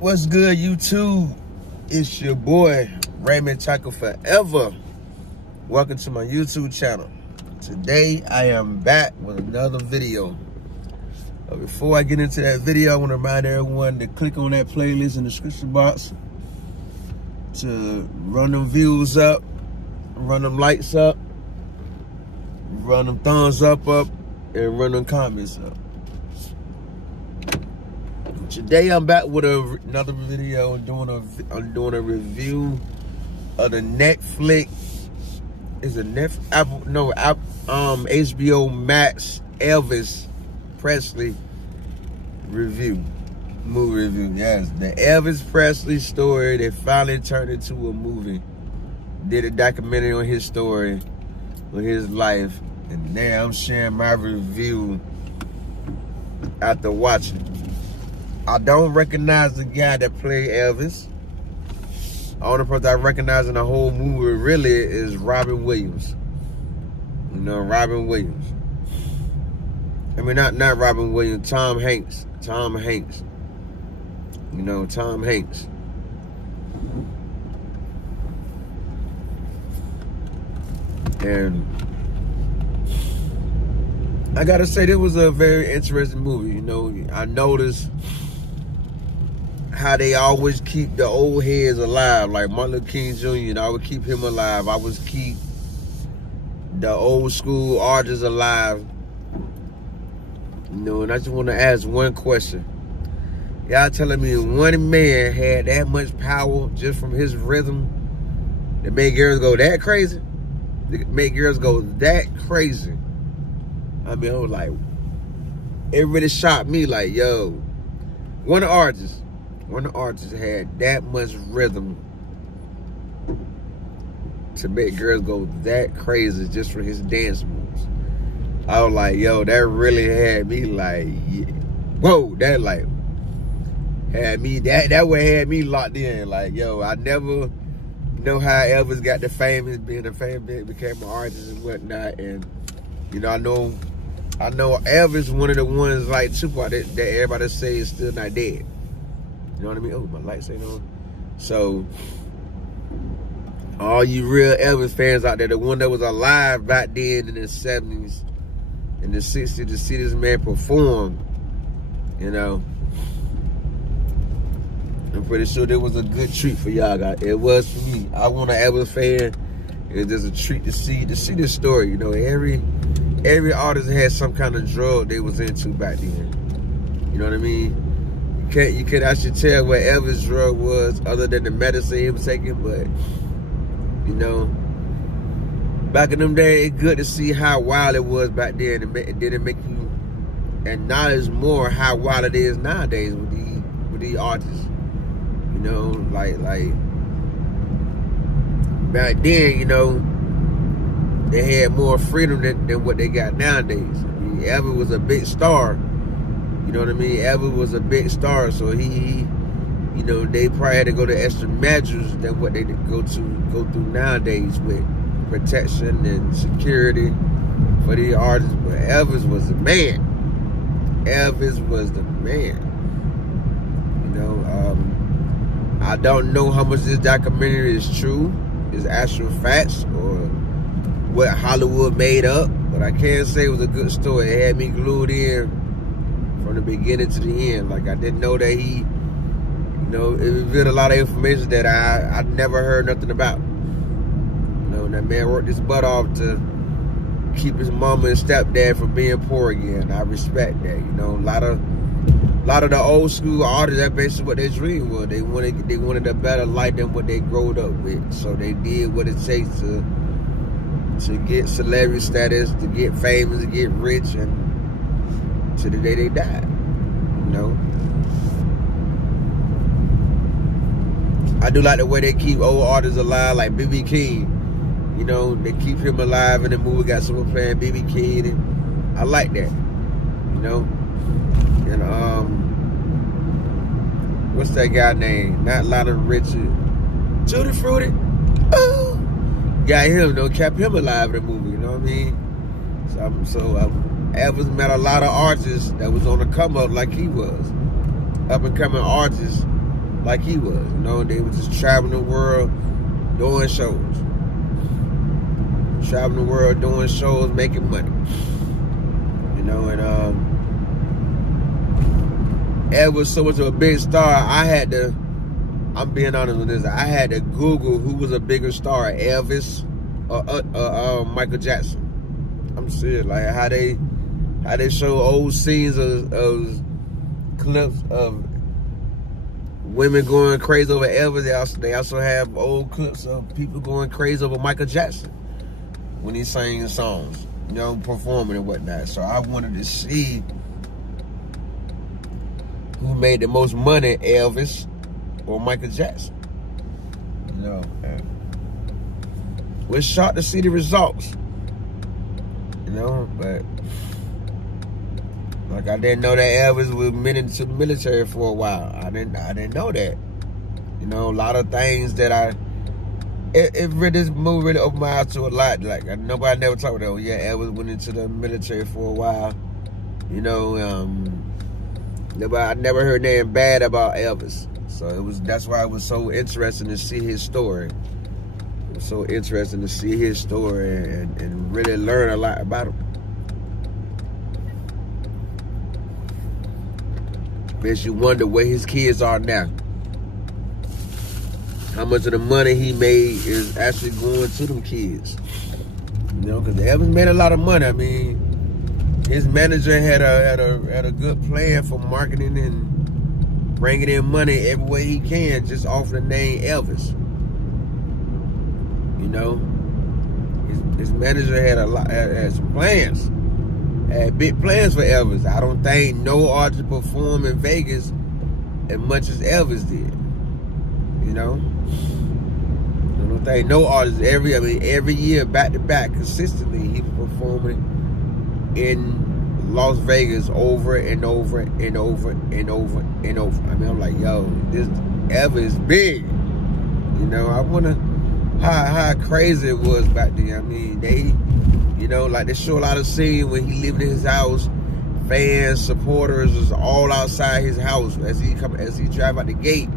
What's good, YouTube? It's your boy, Raymond Taco Forever. Welcome to my YouTube channel. Today, I am back with another video. But before I get into that video, I want to remind everyone to click on that playlist in the description box to run them views up, run them likes up, run them thumbs up, and run them comments up. Today I'm back with another video. I'm doing a review of the Netflix. Is it HBO Max Elvis Presley movie review. Yes, the Elvis Presley story that finally turned into a movie. Did a documentary on his story, on his life, and now I'm sharing my review after watching. I don't recognize the guy that played Elvis. The only person I recognize in the whole movie really is Robin Williams. You know, Robin Williams. I mean, not Robin Williams, Tom Hanks. Tom Hanks. You know, Tom Hanks. And I gotta say, this was a very interesting movie. You know, I noticed how they always keep the old heads alive, like Martin Luther King Jr., I would keep him alive. I would keep the old school artists alive. You know, and I just want to ask one question. Y'all telling me one man had that much power just from his rhythm that made girls go that crazy? That made girls go that crazy. I mean, I was like, it really shocked me, like, yo, one artist had that much rhythm to make girls go that crazy just for his dance moves. I was like, yo, that really had me like, yeah. Whoa, that like had me, that way had me locked in. Like, yo, I never know how Elvis got the famous, being a famous, became an artist and whatnot. And, you know, I know Elvis one of the ones like Tupac that everybody say is still not dead. You know what I mean? Oh, my lights ain't on. So, all you real Elvis fans out there, the one that was alive back then in the 70s, in the 60s, to see this man perform, you know, I'm pretty sure that was a good treat for y'all guys. It was for me. I want an Elvis fan. It was just a treat to see this story. You know, every artist had some kind of drug they was into back then. You know what I mean? You could actually tell what Elvis' drug was, other than the medicine he was taking. But, you know, back in them days, it's good to see how wild it was back then. It didn't make you acknowledge more how wild it is nowadays with these artists. You know, like back then, you know, they had more freedom than what they got nowadays. I mean, Elvis was a big star. You know what I mean? Elvis was a big star, so he, you know, they probably had to go to extra measures than what they go through nowadays with protection and security for the artists. But Elvis was the man. Elvis was the man. You know, I don't know how much this documentary is true, is actual facts, or what Hollywood made up, but I can say it was a good story. It had me glued in from the beginning to the end. Like, I didn't know that he, you know, it revealed a lot of information that I never heard nothing about. You know, that man worked his butt off to keep his mama and stepdad from being poor again. I respect that. You know, a lot of the old school artists, that's basically what their dream was. They wanted a better life than what they growed up with. So they did what it takes to get celebrity status, to get famous, to get rich, and to the day they died. You know, I do like the way they keep old artists alive, like B.B. King. You know, they keep him alive in the movie. Got someone playing B.B. King, and I like that. You know, and what's that guy name? Not Lionel Richie, Tutti Frutti. Oh, got him. Though, kept him alive in the movie. You know what I mean? So Elvis met a lot of artists that was on the come up like he was. Up and coming artists like he was. You know, they was just traveling the world doing shows. Traveling the world doing shows, making money. You know, and Elvis was so much of a big star, I'm being honest with this, I had to Google who was a bigger star, Elvis or Michael Jackson. I'm serious, like how they show old scenes of clips of women going crazy over Elvis. They also have old clips of people going crazy over Michael Jackson when he sang songs, you know, performing and whatnot. So I wanted to see who made the most money, Elvis or Michael Jackson. You know, we're shocked to see the results. You know, but like I didn't know that Elvis was into the military for a while. I didn't know that. You know, a lot of things that this movie really opened my eyes to a lot. Like nobody never talked about, oh yeah, Elvis went into the military for a while. You know, I never heard anything bad about Elvis. So that's why it was so interesting to see his story. It was so interesting to see his story and really learn a lot about him. Makes you wonder where his kids are now. How much of the money he made is actually going to them kids. You know, because Elvis made a lot of money. I mean, his manager had a good plan for marketing and bringing in money every way he can, just off the name Elvis. You know, his manager had some plans, had big plans for Elvis. I don't think no artist performed in Vegas as much as Elvis did. You know, I don't think no artist every year back to back consistently he was performing in Las Vegas over and over and over and over and over. I mean, I'm like, yo, this Elvis is big. You know, I wonder how crazy it was back then. I mean, they, you know, like they show a lot of scenes when he lived in his house. Fans, supporters was all outside his house as he drive out the gate.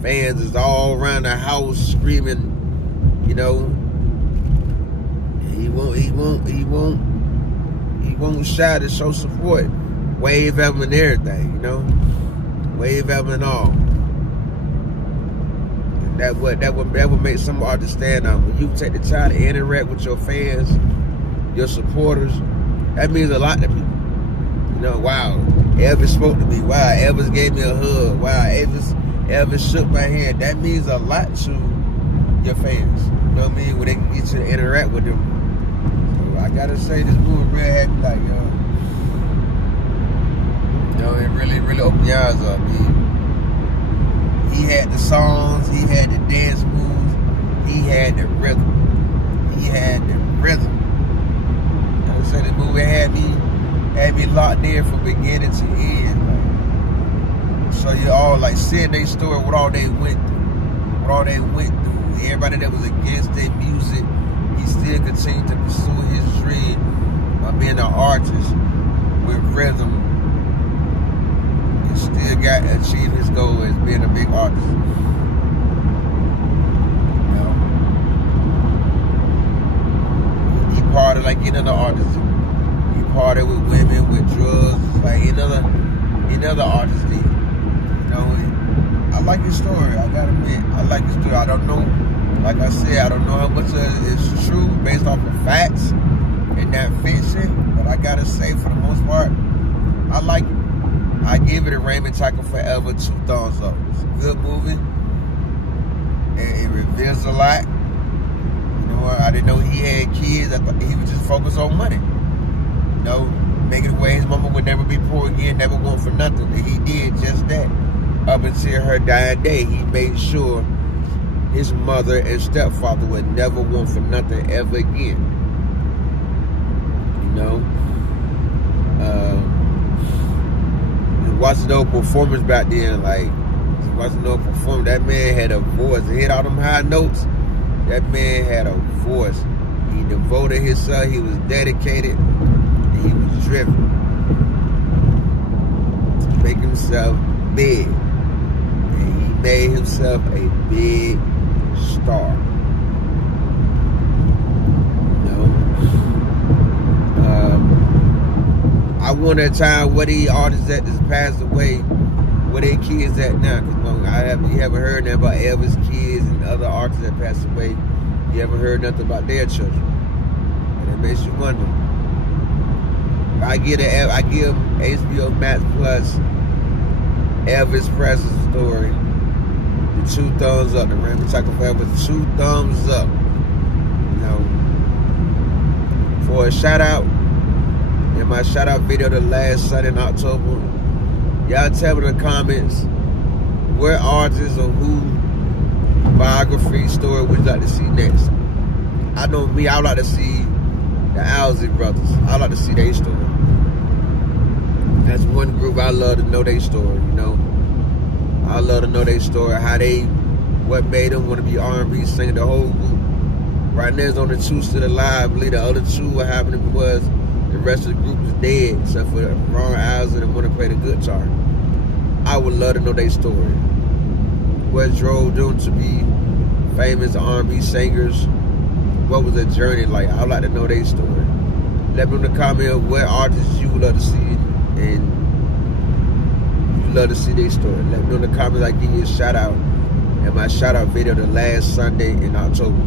Fans is all around the house screaming. You know, he won't shy to show support. Wave at him and everything, you know? Wave at him and all. And that would make some artists stand out. When you take the time to interact with your fans, your supporters, that means a lot to people. You know, wow, Elvis spoke to me. Wow, Elvis gave me a hug. Wow, Elvis shook my hand. That means a lot to your fans. You know what I mean? When they can get you to interact with them. I gotta say, this movie really had me like, you know, it really opened your eyes up. He had the songs, he had the dance moves, he had the rhythm. He had the rhythm. You know what I'm saying? This movie had me locked in from beginning to end. Like, so you all like seeing their story, what all they went through. Everybody that was against their music, he still continued to pursue his dream of being an artist with rhythm and still got to achieve his goal as being a big artist. You know? He partied like any other artist. He partied with women, with drugs, like any other artist did. You know, I like his story, I gotta admit. I like his story. I don't know. Like I said, I don't know how much is true based off of facts and not fiction, but I gotta say, for the most part, I like it. I give it a Raymond Tyler Forever 2 thumbs up. It's a good movie, and it reveals a lot. You know, I didn't know he had kids. I thought he was just focused on money. You know, making it where his mama would never be poor again, never want for nothing. And he did just that. Up until her dying day, he made sure his mother and stepfather would never want for nothing ever again. You know? Watching those performers back then, like, watching those performers, that man had a voice. He hit all them high notes. That man had a voice. He devoted himself. He was dedicated. He was driven to make himself big. And he made himself a big star. I wonder at a time where the artists that just passed away, where their kids at now. Cause you haven't heard nothing about Elvis' kids and other artists that passed away. You haven't heard nothing about their children, and it makes you wonder. I give HBO Max Plus Elvis Presley story the 2 thumbs up. The Random Talking Forever, 2 thumbs up. For a shout out. In my shout out video the last Sunday in October, y'all tell me in the comments what artists or who biography story would you like to see next. I know me, I would like to see the Elvis brothers. I like to see their story. That's one group I love to know their story, I love to know their story, what made them want to be R&B singer, the whole group. Right now there's only 2 still alive. I believe the other 2, what happened was the rest of the group is dead, except for Ron Isley and want to play the guitar. I would love to know their story. What drove them to be famous R&B singers? What was their journey like? I'd like to know their story. Let me know in the comment what artists you would love to see and you love to see their story. Let me know in the comments. I give you a shout out in my shout out video the last Sunday in October.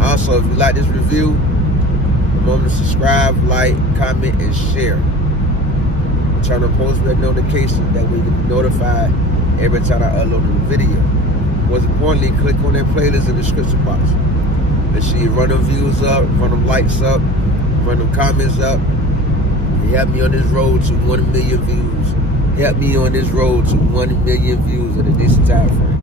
Also, if you like this review, remember to subscribe, like, comment, and share. Turn on post notifications, that way you can be notified every time I upload a video. Most importantly, click on that playlist in the description box. Make sure you run them views up, run them likes up, run them comments up. You help me on this road to 1 million views. Help me on this road to 1 million views in a decent time frame.